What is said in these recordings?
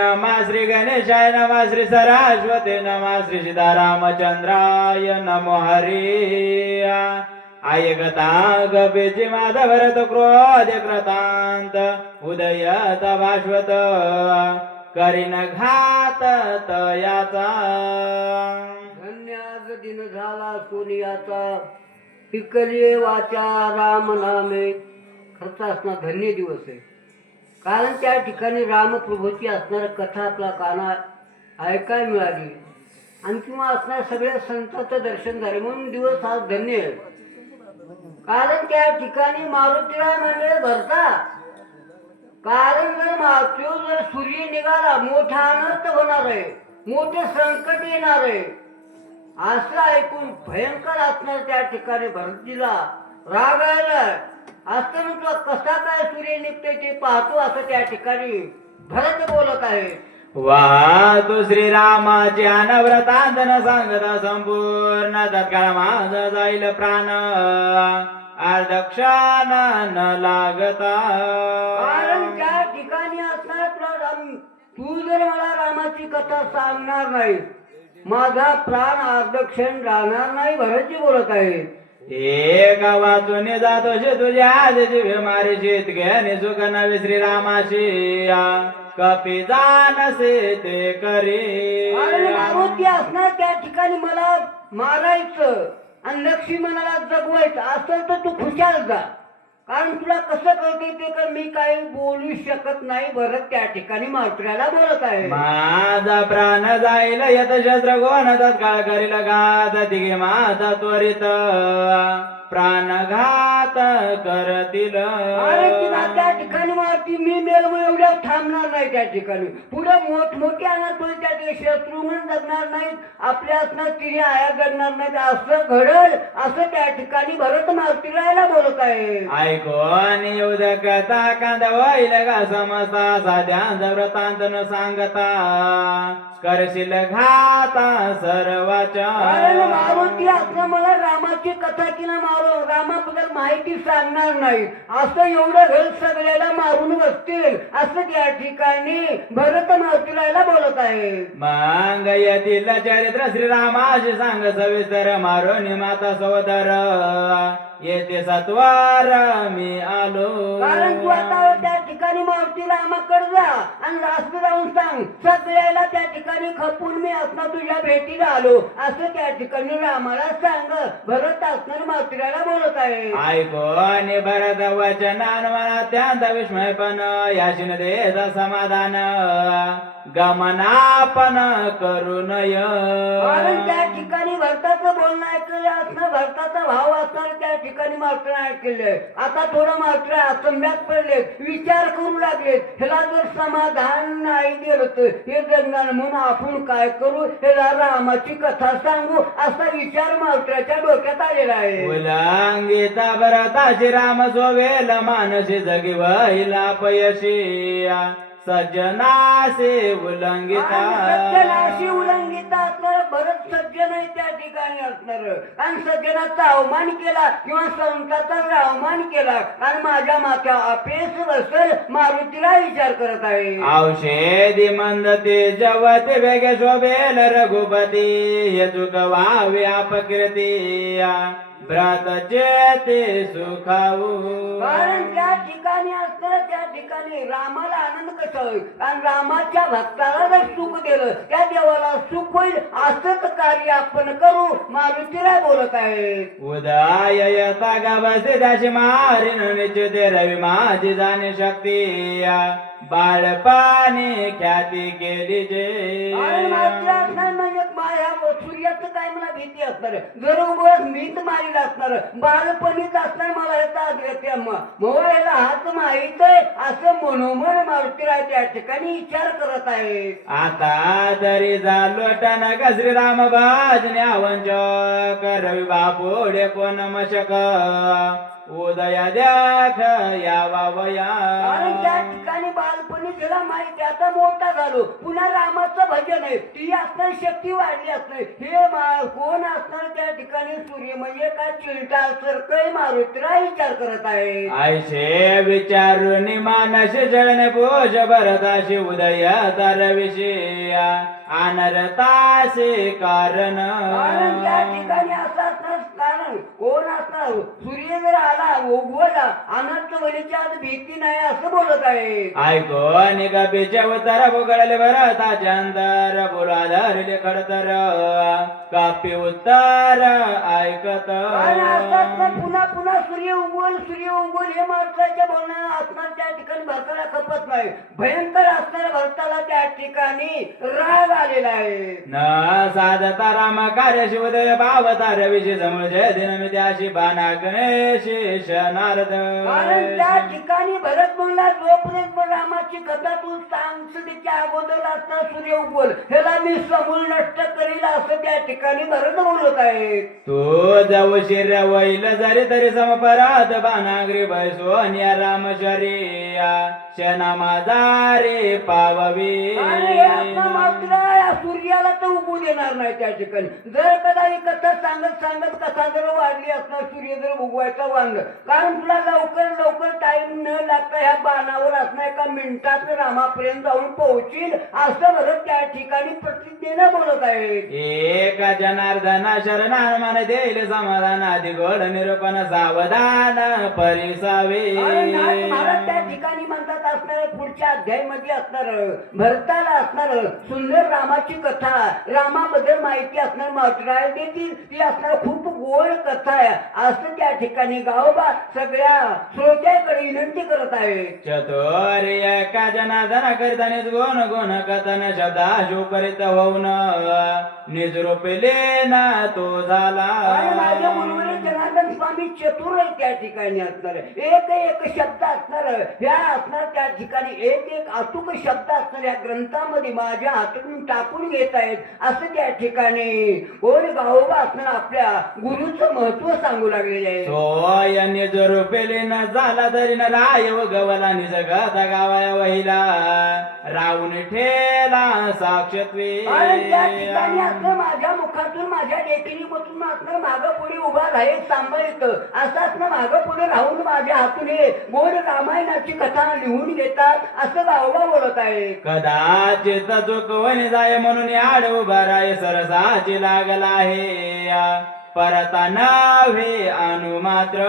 नमा श्री गणेशाय नमा श्री सरस्वती नमा श्री सीतारामचंद्राय नमो हरी आयगता गपेची माझा भरत क्रोध कृतांत उदयत भास्वत करीन घात तयाचा धन्य आज दिन झाला सोनियाचा पिकले वाचा राम नामे. खर्च असणार धन्य दिवस आहे, कारण त्या ठिकाणी रामप्रभूची असणारी कथा आपल्या कानात ऐकायला मिळाली आणि किंवा असणाऱ्या सगळ्या संतांचं दर्शन झाले म्हणून दिवस हा धन्य आहे. कारण त्या ठिकाणी मारुतीला म्हणजे भरता, कारण जर सूर्य निघाला मोठा अनर्थ होणार आहे, मोठे संकट येणार आहे असं ऐकून भयंकर असणार त्या ठिकाणी भरतीला राग आला. असताना तुला कसा काय सूर्य निघते ते पाहतो असं त्या ठिकाणी भरत बोलत आहे. वा तू श्रीरामाची अनव्रतांतन सांगता संपूर्ण तत्काळ माझा जाईल प्राण अर्धक्षण न लागता. कारण त्या ठिकाणी असणार तू जर मला रामाची कथा सांगणार नाही माझा प्राण अर्धक्षण राहणार नाही. भरतजी बोलत आहे. एक वाचून जातो शे तुझ्या आजची मारी शेतकऱ्याने सुख नवे श्रीरामाशी कपी जानसे ते करी. मारुती असणार त्या ठिकाणी मला मारायचं आणि लक्ष्मणाला जगवायचं असं तर तू खुशाल जा, कारण तुला कसं कळते ते तर मी काही बोलू शकत नाही. भरत त्या ठिकाणी मारुतीला बोलत आहे. माझा प्राण जाईल यत शस्त्र कोण तत्काळ करील घात दिगे माझा त्वरित प्राणघात करतील. त्या ठिकाणी मारुती मी मेल एवढ्या थांबणार नाही. त्या ठिकाणी पुढे मोठमोठे अनाथोळी त्या ठिकाणी शत्रू म्हणून जगणार नाहीत, आपल्या असणार तिरी आया घडणार नाहीत. असं घडल असं त्या ठिकाणी भरत मारुतीला बोलत आहे. ऐकून येऊद कथा कांदा होईल का समजता साध्यांचा वृत्तांत न सांगता करशील घाता सर्वाच्या. मारुती असं मला रामाची कथा किंवा रामाबद्दल माहिती सांगणार नाही असं एवढं घल सगळ्याला मारून बसतील असं त्या ठिकाणी भरत मारुतीला बोलत आहे. मग येथील चरित्र श्रीरामाशी सांग सविस्तर मारून माता सोदर येते सत्वार मी आलो. कारण तू आता त्या ठिकाणी मारुती रामाकडे जा आणि रास्त जाऊन सांग सगळ्याला त्या ठिकाणी खपून मी असणार तुझ्या भेटीला आलो असं त्या ठिकाणी रामाला सांग. भरत असणार मारुतीला बोलत आहे. ऐको आणि भरत वचनान मना त्यांत विस्मय पण याशिन देत समाधान गमनापन करू नय. कारण त्या ठिकाणी भरताचं बोलणं ऐकलं असणं भरताचा भाव असणार त्या ठिकाणी मारुतीला ऐकले. आता थोडं मारुतीला असंब्यात पडले, विचार करू लागले ह्याला जर समाधान नाही दिलं तर हे जगणार म्हणून आपण काय करू, ह्याला रामाची कथा सांगू असा विचार मारुतीच्या डोक्यात आलेला आहे. उल्लंघिता भरताशी राम सोवेल मानसी जगी वहिला अपयशी सज्जनाशी उल्लंघिता. सज्जनाशी उल्लंघिता असणार भरत सज्जन आहे त्या ठिकाणी असणार आणि सज्जनाचा अवमान केला किंवा संताचा अवमान केला आणि माझ्या माथा अपेस बसेल मारुतीला विचार करत आहे. औषधी मंदते जवते वेगे शोभेल रघुपती हे चुक व्हावे अपकृती व्रतचे ते सुखावू. कारण त्या ठिकाणी असताना त्या ठिकाणी रामाला आनंद कसा होईल, कारण रामाच्या भक्ताला जर सुख दिलं त्या देवाला सुख होईल असंच कार्य आपण करू मारुतीला बोलत आहे. उदय यता गवसे त्याची मारिन निश्चिते रवी माझी जाणे शक्ती बाळपाने ख्याती केली जे. म्हणजे माझ्या सूर्याचं काय मला भीती असणार, जर उगवत मीच मारील असणार, बालपणीच असणार मला याचा मोबाईल याला हात माहित आहे असं मनोमन मारुतीला त्या ठिकाणी विचार करत आहे. आता तरी झालो टनक श्रीराम भजने अवंचक रवी बापुढे कोण मशक उदया देख यावा वया. कारण त्या ठिकाणी बालपणीच विठ्ठला माहिती आता मोठा झालो पुन्हा रामाचं भजन आहे ती असणार शक्ती वाढली असणार हे कोण असणार त्या ठिकाणी सूर्य म्हणजे काय चिलटा सरकळी मारुतीला विचार करत आहे आयशे विचारून मानस जळणे पोष भरताशी उदय तरविषयी अनरतासे कारण कारण त्या ठिकाणी असं असणार कारण कोण असणार सूर्य जर आला उगवला अनंत वलीच्या आत भीती नाही असं बोलत आहे ऐको निगबीच्या उतर बुगळले भरताच्या अंतर बोला धरले खडतर कापी उत्तर ऐकत आणि असतात पुन्हा पुन्हा सूर्य उगवल हे माणसाच्या बोलणं असणार त्या ठिकाणी भरताला खपत नाही भयंकर असणाऱ्या भरताला त्या ठिकाणी राग आलेला आहे न साधता राम कार्य शिवदय भावतार विषय समूळ दिन मी त्याशी बाणा गणेश नारद कारण त्या ठिकाणी भरत म्हणला जोपर्यंत रामाची कथा तू सांगस त्याच्या अगोदर असता सूर्य उगवल ह्याला मी समूळ नष्ट करील असं त्या ठिकाणी भरत बोलत आहे तू जाऊ शिर वैल जरी तरी समपरात बाणाग्री बैसोन्या राम शरिया शना माझा रे पाववी आणि हे असं मात्र या सूर्याला तर उगू देणार नाही त्या ठिकाणी जर कदाचित कथा सांगत सांगत कथा जर वाढली असणार सूर्य जर उगवायचा वांग कारण तुला लवकर टाइम न लागता ह्या बाणावर असणार एका मिनिटात रामापर्यंत जाऊन पोहोचील असं भरत त्या ठिकाणी प्रतिज्ञेनं बोलत आहे एक जनार्दना शरण हनुमान देईल समाधान आदि गोड निरूपण सावधान परिसावे महाराज त्या ठिकाणी म्हणतात असणार पुढच्या अध्यायामध्ये असणार भरताला असणार सुंदर रामाची कथा रामाबद्दल माहिती असणार मात्र देतील ती असणार खूप गोड कथा आहे असं त्या ठिकाणी गावोबा सगळ्या श्रोत्याकडे विनंती करत आहे चतुर एका जनार्दना करितानेच गुण गुण कथन शब्दा शो करीत होऊन निज रूपले ना तो झाला आणि माझ्या गुरुवरील जनार्दन स्वामी चतुर आहे त्या ठिकाणी असणार एक शब्द असणार ह्या असणार त्या ठिकाणी एक अचूक शब्द असणार या ग्रंथामध्ये माझ्या हातून टाकून घेत आहेत असं त्या ठिकाणी कोण गावोबा असणार आपल्या गुरुचं महत्व सांगू लागलेले आहे सोय निज रूपेले न झाला तरी न राय व गवला निज गता गावाया वहिला राहून ठेला साक्षत्वी आणि त्या ठिकाणी असं माझ्या मुखातून माझ्या लेखणीमधून असणार मागं पुढे उभा राहील सांभाळत असं असणं मागं पुढे राहून माझ्या हातून हे गोड रामायणाची कथा लिहून घेतात असं गावोबा बोलत आहे कदाचित चुकवणी जाय म्हणून आड उभा राय सरसाची लागला आहे परता नव्हे अनुमात्र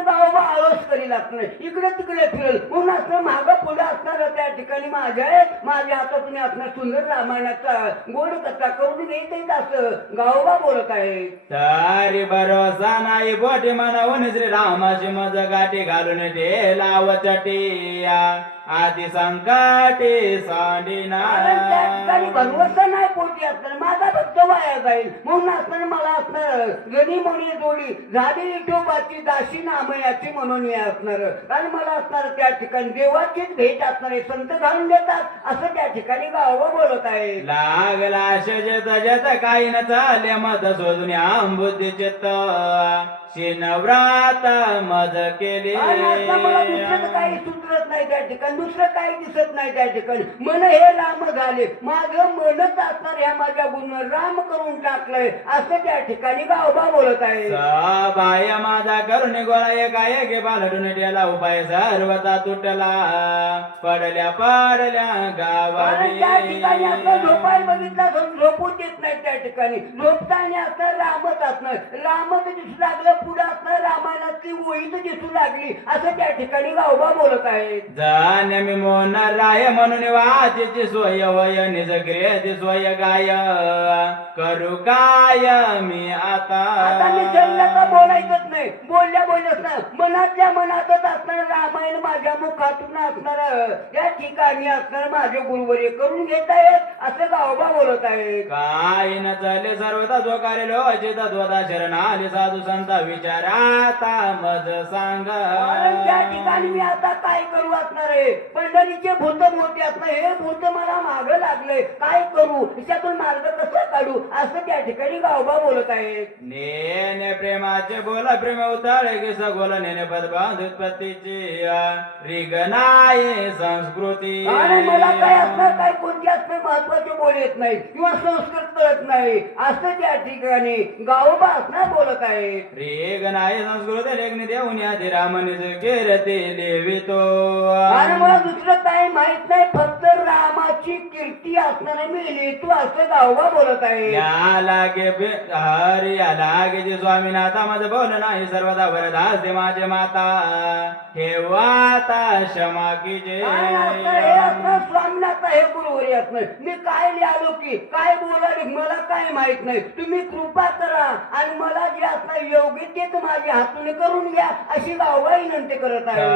गावोबा आळस करील असणार इकडे तिकडे फिरेल म्हणून असणार मागं पुढे असणार त्या ठिकाणी माझ्या हातातून असणार सुंदर रामायणाचा गोड कथा करून घेत असं गावोबा बोलत आहे तरी भरोसा नाही बोटी म्हणून श्री रामाची मज गाठी घालून ठेला वचटी आधी संकटे सांडिना त्या ठिकाणी भरवसा नाही पोटी असणार माझा भक्त वाया जाईल म्हणून असणार मला असणार गणी म्हणे जोडी झाली विठोबाची दाशी नामयाची म्हणून हे असणार आणि मला असणार त्या ठिकाणी देवाचीच भेट असणार आहे संत घालून देतात असं त्या ठिकाणी गावोबा बोलत आहे लागला शजत जत काही न चाले मत शोधून आंबुद्धी चित्त शिनव्रात मज केले मला दुसरं काही सुधरत नाही त्या ठिकाणी दुसरं काही दिसत नाही त्या ठिकाणी मन हे राम झाले माझं मनच असणार ह्या माझ्या गुण राम करून टाकलंय असं त्या ठिकाणी गावोबा बोलत आहे बाय माझा करून गोळा एका गे पालटून ठेला उपाय सर्वता तुटला पडल्या गावाने त्या ठिकाणी असं झोपायला बघितलं झोपून देत नाही त्या ठिकाणी झोपताना असं रामच असणार रामच दिसू लागलं पुढे असणार रामायणाची वहीच दिसू लागली असं त्या ठिकाणी गावोबा बोलत आहे जाणे मी मोहन राय म्हणून वाचीची सोय वय निज ग्रेती सोय गाय करू काय मी आता मी का बोलायचंच नाही बोलल्याच ना मनातल्या मनातच असणार रामायण माझ्या मुखातून असणार या ठिकाणी असणार माझे गुरुवर्य करून घेत आहेत असं गावोबा बोलत आहे काय न चाले सर्वता जो कार्य लो अचिता शरण आले साधू संता विचाराता मज सांग कारण त्या ठिकाणी मी आता काय करू वाटणार आहे. पंढरीचे भूत मोठे असणार, हे भूत मला माग लागले, काय करू, त्याच्यातून मार्ग कसा काढू, असं त्या ठिकाणी गावबा बोलत आहे. नेने प्रेमाचे बोल प्रेम उताळे की सगोल नेने पदबांध उत्पत्तीची रिगनाये संस्कृती आणि मला काय असणार, काय कोणते असणार महत्वाचे बोल येत नाही किंवा संस्कृत कळत नाही, असं त्या ठिकाणी गावबा असणार बोलत आहे. रिगनाये संस्कृती लेखनी देऊन आधी रामनिज कीर्ती लिहितो आणि मला दुसरं काही माहित नाही, फक्त रामाची कीर्ती असणारे मी लिहितो, असं गावबा बोलत आहे. या लागे हरी या लागे जे स्वामीनाथा माझं बोल नाही सर्वदा वरदास दे माझे माता ठेवाता क्षमा की जे आणि असणार हे असणार स्वामीनाथ हे गुरुवरी असणार. मी काय लिहालो की काय बोलाले मला काय माहित नाही, तुम्ही कृपा करा आणि मला जे असणार योग्य तेच माझ्या हातून करून घ्या, अशी गावबा विनंती करत आहे.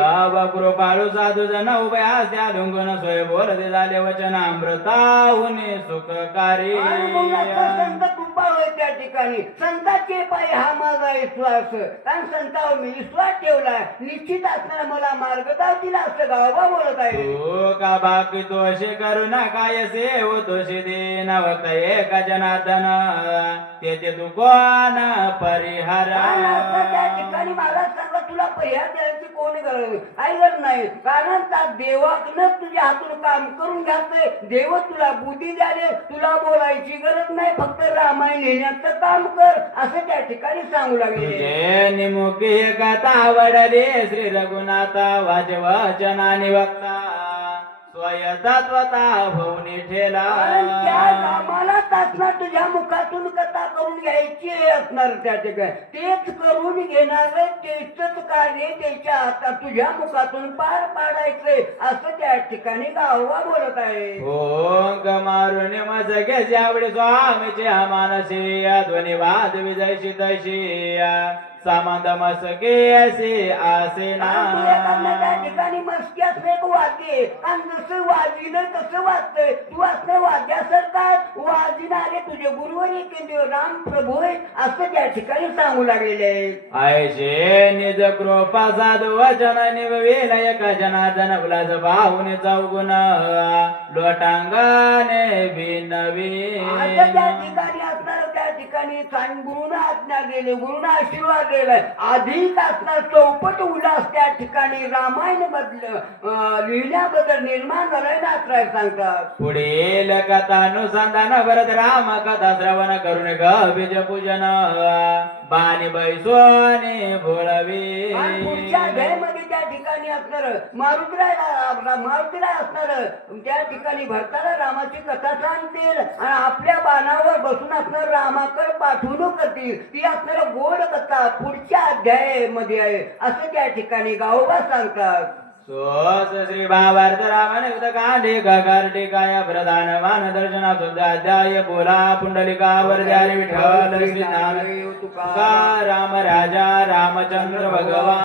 कृपाळू साधू जन उभयास त्या डोंगन सोय बोलते झाले वचन अमृताहुन सुखकारी आणि मग आता संत कृपा होय त्या ठिकाणी. संतांचे पाय हा माझा विश्वास, कारण संतावर मी विश्वास ठेवला, निश्चित असणारा मला मार्ग दावतील, असं गावबा बोलत आहे. तू का बाकी तोषे करू ना काय सेव तोषे दे नवक एका जनार्दन तेथे तू कोण परिहार आणि आता त्या ठिकाणी मला सांगा, तुला परिहार द्यायची कोणी गरज काही गरज नाही, कारण त्या देवाकडूनच तुझ्या हातून काम करून घ्यायचंय. देव तुला बुद्धी द्याले, तुला बोलायची गरज नाही, फक्त रामायण लिहिण्याचं काम कर, असं त्या ठिकाणी सांगू लागले. तुझे निमुखी कथा आवडले श्री रघुनाथ वाचवचनानि वक्ता स्वयतत्वता भवनी ठेला कारण त्या कामाला असणार तुझ्या मुखातून कथा करून घ्यायची असणार त्या ठिकाणी, तेच करून घेणार, तेच कार्य त्याच्या हातात तुझ्या मुखातून पार पाडायचंय, असं त्या ठिकाणी गावबा बोलत आहे. ओंग मारून मज घ्यायची आवडी स्वामीचे हा मानसी ध्वनी वाद विजयशी तैशी सामांत मस्के असे आसे ना आणि तुझ्या कडनं त्या ठिकाणी मस्की असणे एक वाद्य, आणि जसं वाजिलं तसं वाजतंय, तू असणे वाद्यासारखा वाजणारे तुझे गुरुवर एक राम प्रभू आहे, असं त्या ठिकाणी सांगू लागलेले आहे. ऐशे निज कृपा साधू वचन निवविल एका जनार्दन गुलाज बाहुने चौगुण लोटांगणे बिनवी आता त्या ठिकाणी असणार, त्या ठिकाणी गुरुना आज्ञा गेले, गुरुना आशीर्वाद दिलाय, अधिक असणार चौपट उल्हास त्या ठिकाणी रामायण बदल लिहिण्याबद्दल निर्माण झालाय ना, असं सांगतात. पुढील कथानुसंधान भरत राम कथा श्रवण करून गबीज पूजन बाणी बैसोने भोळवी आणि पुढच्या अध्यायामध्ये त्या ठिकाणी असणार मारुतीराय असणार, त्या ठिकाणी भरताना रामाची कथा सांगतील आणि आपल्या बाणावर बसून असणार रामाकडे पाठवणूक करतील, ती असणार गोड कथा पुढच्या अध्यायामध्ये आहे, असं त्या ठिकाणी गावबा सांगतात. सोस श्री भावार्थ रामाने कांडे गार्डे काय प्रधान मान दर्शना शुद्ध अध्याय बोला पुंडलिकावर जारी विठ्ठल श्री नाम तुका राम राजा रामचंद्र भगवान